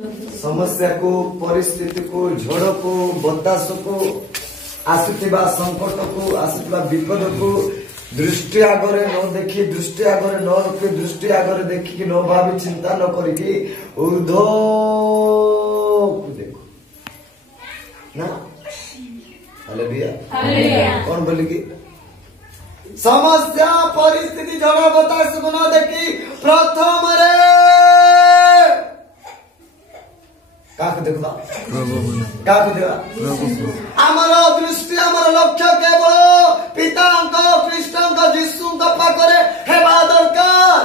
समस्या को परिस्थिति को झड़ को बतास को आसुवा संकट को आसुवा विपद को दृष्टि आगरे न देखी दृष्टि आगरे न रखी दृष्टि आगरे देखिकी न भावी चिंता न करिकी ऊर्ध्व को देखो ना। हालेलुया कौन बोलेगी समस्या परिस्थिति झड़ बतास को न देखी प्रथम रे काको देखबा काको देवा आमर दृष्टि आमर लक्ष्य केवल पितांक कृष्णंक जीशुंक पाखरे हेबा दरकार।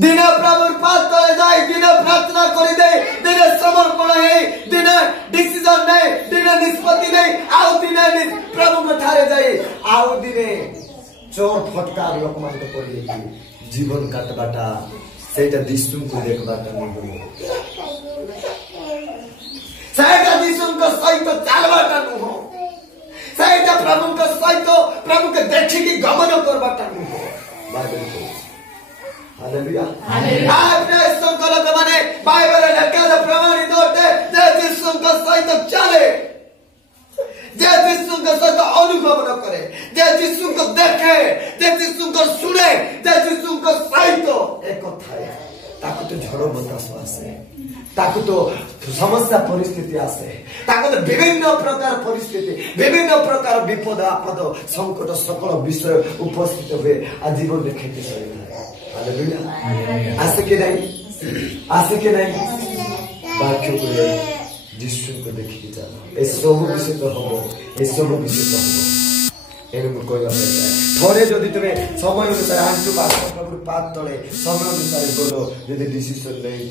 दिन प्रभु पाद तले जाए दिन प्रार्थना करि दे दिन समर्पण है दिन डिसीजन नहीं दिन निष्पत्ति नहीं आउ दिन प्रभु को ठारे जाए आउ दिने चोर फटकार लोक मान को पड़ी जीवन काटबाटा सेटा दिशुं को देखबाटा नहीं सेटा दिशुं को सहित चालबाटा नहीं हो सेटा प्रभु को सहित प्रभु के देखिकी गमन करबाटा नहीं हो बाइबल को। हालेलुया आपने संकल्प माने बाइबल लेखा प्रमाणित होते जे दिशुं को सहित चले जे जिसु को सहित अनुभव न करे जे जिसु को देखे जे जिसु को सुने जे जिसु को सहित एक थाए ताकु तो झड़ बतास आसे ताकु तो समस्या परिस्थिति आसे ताकु तो विभिन्न प्रकार परिस्थिति विभिन्न प्रकार विपद आपद संकट सकल विषय उपस्थित हुए आजीवन देखते चले। हालेलुया आसे के नहीं वाक्य को जिसु को देखिए जाना ए सब विषय तो हम ए सब विषय तो हम एनु कोई थोड़े जदि तुम समय अनुसार आंटू प्रभु पाद तले समय अनुसार बोलो यदि डिसीजन नहीं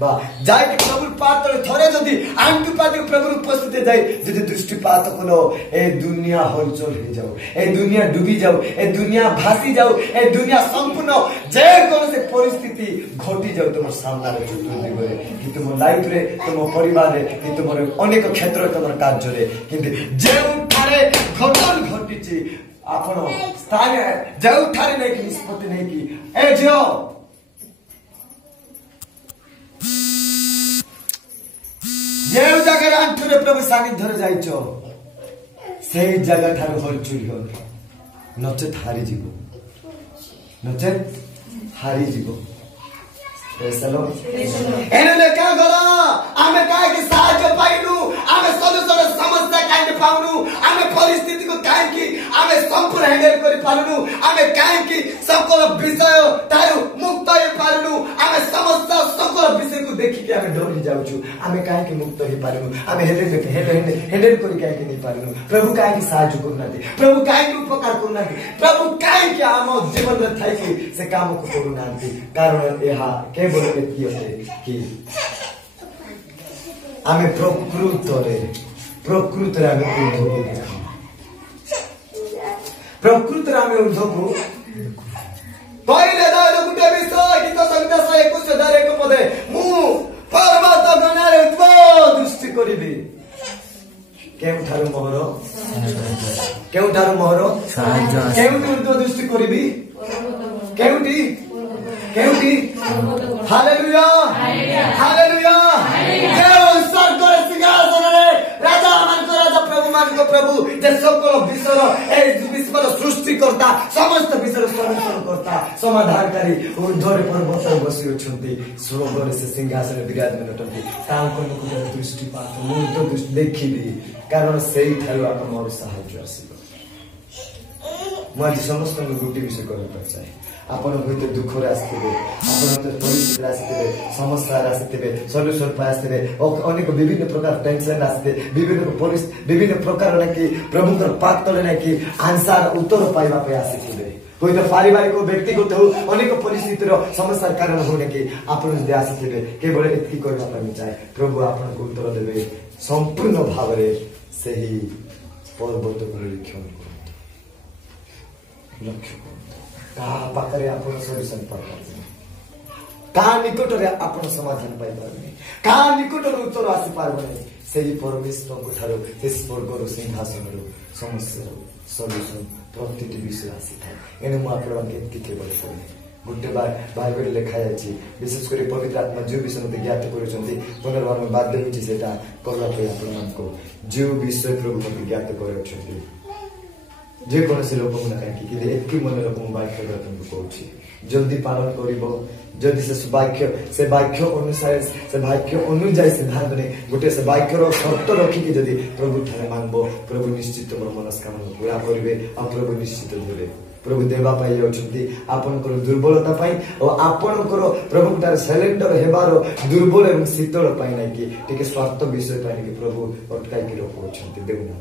बा जाए कि प्रभु पाद तले थोड़े जदि आंटू पाद प्रभु उपस्थित जाए यदि दृष्टिपात करो ए दुनिया हलचल हो जाओ ए दुनिया डूबी जाओ ए दुनिया भासी जाओ ए दुनिया संपूर्ण जे कौन से परिस्थिति घटी जाओ तुम सामना रे चतुर्दिगरे कि तुम लाइफ रे तुम परिवार रे कि तुम अनेक क्षेत्र तुम कार्य रे कि जे उठारे घटन घटिची आपण स्थान जे उठारे नहीं कि निष्पत्ति नहीं कि ए जो जे जगह आंठुरे प्रभु सानिध्य जाइछ से जगह ठार हलचुल हो नचेत हारी जीवो नचेत हारी जीवो चलो एने क्या गला आमे काहे कि साहाय्य पाइनु आमे सदस्य समस्या काहे पाउनु आमे परिस्थिति को काहे कि आमे संपूर्ण हैंडल करि पारुनु आमे काहे कि सकल विषय तारु मुक्त हे पारुनु आमे समस्या सकल विषय को देखि कि आमे डरि जाउछु आमे काहे कि मुक्त हे पारुनु आमे हैंडल करि काहे कि नहीं पारुनु प्रभु काहे कि साहाय्य करनाथि प्रभु काहे कि उपकार करनाथि प्रभु काहे कि आम जीवन रे थाई कि से काम को करूनाथि कारण एहा केवल एति होते कि आमे प्रकृत रे आमे ऊर्ध्व देखा प्रकृत रे आमे ऊर्ध्व पहिले दारो गुटे विषय गीत संहिता 121 धारे को पदे मु पर्वत गणारे ऊर्ध्व दृष्टि करिबी केउठारु मोहर साहाय्य केउठी ऊर्ध्व दृष्टि करिबी केउठी हालेलुया हालेलुया केवल स्वर्ग रे सिंहासन रे राजा मान को राजा प्रभु मान को प्रभु जे सकल विश्व ए विश्वर सृष्टि करता समस्त विश्वर संरक्षण करता समाधानकारी ऊर्ध्व रे पर्वत रे बसी अछंती स्वर्ग रे से सिंहासन रे विराजमान अटंती तांको निकट दृष्टिपात मूर्त दृष्टि देखिबी कारण सेई ठारु आपण मोर सहाय्य आसीबो। मु आज समस्त गोटे विषय कहबा चाहे आपण होते दुख रे आस्थिबे आपण होते परिस्थिति रे आस्थिबे समस्या रे आस्थिबे सल्यूशन पाए आस्थिबे अनेक विभिन्न प्रकार टेंशन आस्थे विभिन्न प्रकार कि प्रभु कर पाक तले ना कि आंसर उत्तर पाइबा पे आस्थिबे कोई तो पारिवारिक व्यक्तिगत हो अनेक परिस्थिति रो समस्या कारण होने कि आपण जे आस्थिबे केवल एतकी करबा ପାଇଁ चाहे प्रभु आपण को उत्तर देबे संपूर्ण भाव रे सही पर्वत को लिखन लक्ष्य पाखरे आपण सॉल्यूशन पाइबा का निकट रे आपण समाधान पाइबा का निकट रे उत्तर आसी पारबो नै सेही परमेश्वर को ठारो से स्वर्ग रो सिंहासन रो समस्या सॉल्यूशन प्रतिटी विषय आसी था एने मु आपण के केवल गोटे बाइबल लिखा जाए विशेषकर पवित्र आत्मा जो विषय मत ज्ञात कर पुनर्बार बाध्य होती से कलापी आपको जो विषय प्रभु मत ज्ञात कर जेकोसी लोक कहीं एक मन लोक वाक्य तुमको कहूँ जल्दी पालन कर से वाक्य अनुसार से वाक्य अनुजाई सिद्धांत ने गोटे से वाक्यर शर्त रखिकी जदि प्रभु ठारे मांगब प्रभु निश्चित तुम मनस्कामना पूरा करेंगे आ प्रभु निश्चित देवे प्रभु देवा आपणकर दुर्बलता और आपणकर प्रभु ठारे सिलेंडर हेबार दुर्बल और शीतल ना कि स्वार्थ विषय कि प्रभु अटकाई रखुच्च देना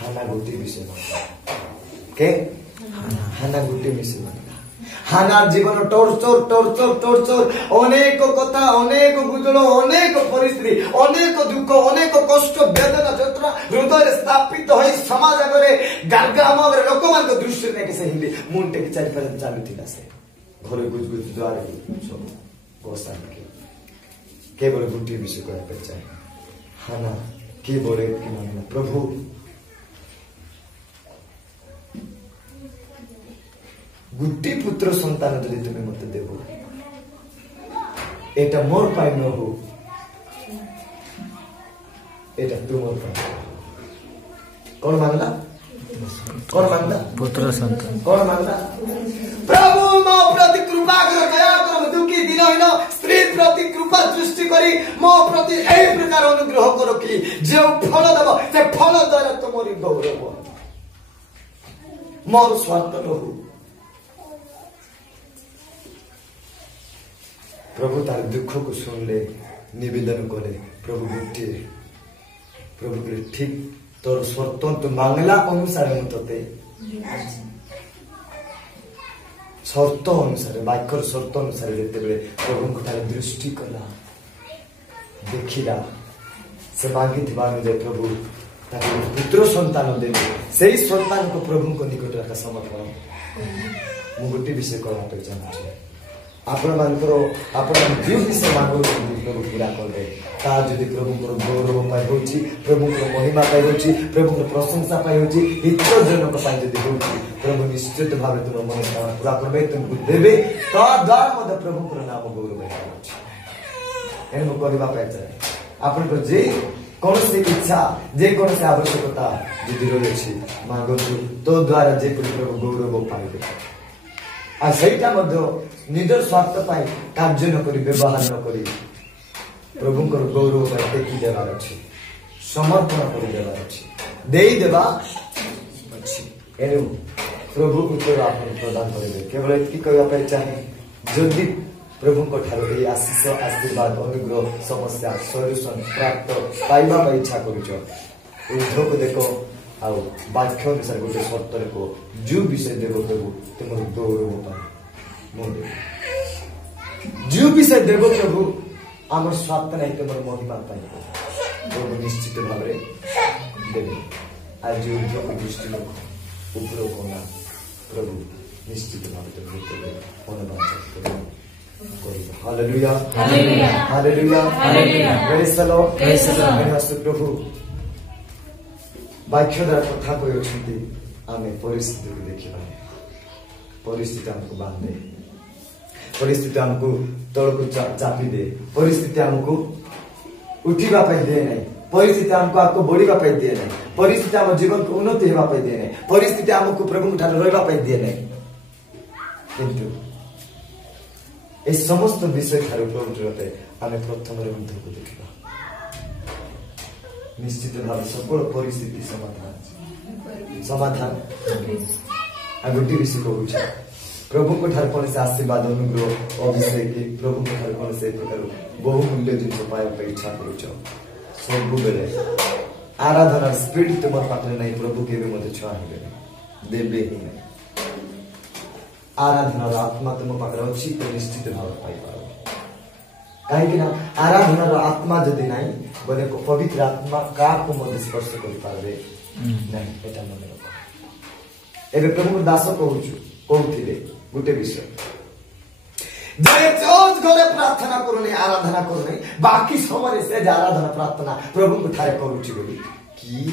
हाना गोटे विषय के हाना गोटे विषय हाना जीवन टर्चर टर्चर टर्चर अनेक कथा अनेक गुजल अनेक परिस्थिति अनेक दुख अनेक कष्ट वेदना जत्रा हृदय स्थापित हो समाज आगे ग्राम लोक मान दृष्टि नहीं से हिंदी मुंटे की चारि पाँच चलुला से घर गुज गुज द्वार बसा केवल गोटे विषय कहते चाहे हाना के बोले प्रभु गोटे पुत्र संतान जदि तुम्हें मत देव एटा मोर पाई न हो एटा तुम कौन मांगला कौन मांगला पुत्र संतान कौन मांगला प्रभु मो प्रति कृपा कर दया कर दुखी दिन होइन स्त्री प्रति कृपा दृष्टि करी मो प्रति एही प्रकार अनुग्रह करो कि जो फल देव से फल द्वारा तुमरी गौरव मोर स्वार्थ न हो प्रभु तार दुख को सुनले निवेदन करे प्रभु गोटे प्रभु के ठीक तोर स्वतंत्र मांगला अनुसार मुझे शर्त अनुसार वाक्यर शर्त अनुसार जिते प्रभु को दृष्टि कला देखला से मांगी प्रभु पुत्र संतान देवे से संतान को प्रभु को निकट रखा समर्पण मुझे गोटे विषय कहते चाहूँ आपण जो विषय मांग प्रभु पूरा करेंगे जदि प्रभु गौरव पाई प्रभु महिमा पाई प्रभु प्रशंसा पाई हित जनक जदि हो प्रभु निश्चित भाव तुम मनोकामना पूरा करेंगे तुमको देवे द्वारा प्रभु नाम गौरव एनु करने चाहे आपण जे कौन सी इच्छा जे कौन सी आवश्यकता यदि रही मांगतु तो द्वारा जे प्रभु गौरव पाइबे आ सहीटा निजर स्वार्थ पाई कार्य न करी व्यवहार न करी प्रभु गौरव देखी देवार अच्छी समर्पण कर देवार अच्छी देई देवा अच्छी एनु प्रभु उत्तर आप प्रदान करेंगे केवल एति कहबा चाहे जदि प्रभु को ठारो ए आशीष आशीर्वाद अनुग्रह समस्या सॉल्यूशन प्राप्त पाइबा इच्छा करूछ उद्धव को देखो आउ वाक्य अनुसार गोटे शर्त को जो विषय देव प्रभु तुम गौरव पाए जो विषय देव प्रभु आम स्वार्थ नहीं तुम महिमा पाए प्रभु निश्चित भाव देवे आज उद्धव को दृष्टि उग्र होना प्रभु निश्चित भाव तुम hallelujah hallelujah hallelujah praise the lord praise the lord प्रभु वाक्य द्वारा कथा कहते आम परिस्थिति को देखा परिस्थिति हमको बांधे परिस्थिति हमको तल को चापी दे परिस्थिति हमको उठा दे ना परिस्थिति हमको आपको बढ़ा दे ना परिस्थिति आम जीवन को उन्नति होगा दे ना परिस्थिति हमको प्रभु ठार रहा दे ना किंतु ए समस्त विषय ठार प्रभु आम प्रथम उद्धव को देखा निश्चित भाव सकल परिस्थिति समाधान समाधान गोटे विषय कहूँ प्रभु को ठार कौन से आशीर्वाद अनुग्रह अभिषेक प्रभु को ठार कौन से प्रकार बहुमूल्य जिन पाइबा इच्छा करुच सब बेले आराधनार स्पीड तुम पाखे नहीं प्रभु के छुआबे देवे ही नहीं आराधनार आत्मा तुम पाखे अच्छी तो निश्चित भाव पाइपर कहीं आराधनार आत्मा जदि ना बोले पवित्र आत्मा क्या स्पर्श करें नहीं एटा मन रख एवं प्रभु दास कहते गोटे विषय चर्च घरे प्रार्थना करूनी आराधना करूनी बाकी समय से आराधना प्रार्थना प्रभु को ठारे करुची बोली कि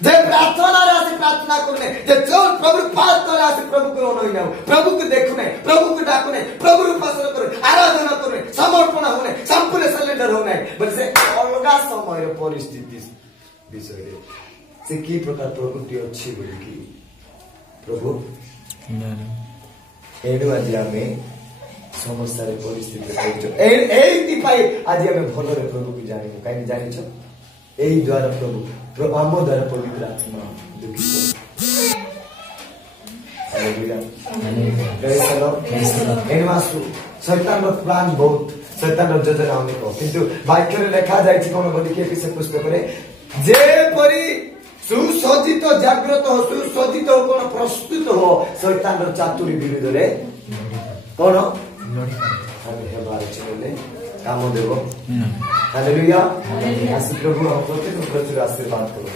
जे प्रार्थना आसे प्रार्थना करने जे चल प्रभु पास तले आसे प्रभु को होई ना प्रभु को देखु नहीं प्रभु को डाकु नहीं प्रभु उपासना करे आराधना करे समर्पण होने संपूर्ण सरेंडर होने बट से अलगा समय रो परिस्थिति विषय रे से की प्रकार प्रकृति अच्छी बोली की प्रभु एडु आज आमे समस्या रे परिस्थिति पहुंचो एई पाई आज आमे भलरे प्रभु की जानिबो काई जानि छ एई द्वारा प्रभु आम द्वारा पवित्र आत्मा दुखी हालेलुया प्रेज द लॉर्ड एनमासु शैतान रो प्लान बहुत शैतान रो योजना हमने को किंतु वाक्य रे लिखा जाय छी कोन बदि के पिसे पुस्तक रे जे परी सुसज्जित जागृत हो सुसज्जित हो कोन प्रस्तुत हो शैतान रो चातुरी विरुद्ध रे कोन हम हेबार चले काम देबो हालेलुया आसी प्रभु हम प्रत्येक प्रचुर आशीर्वाद करो।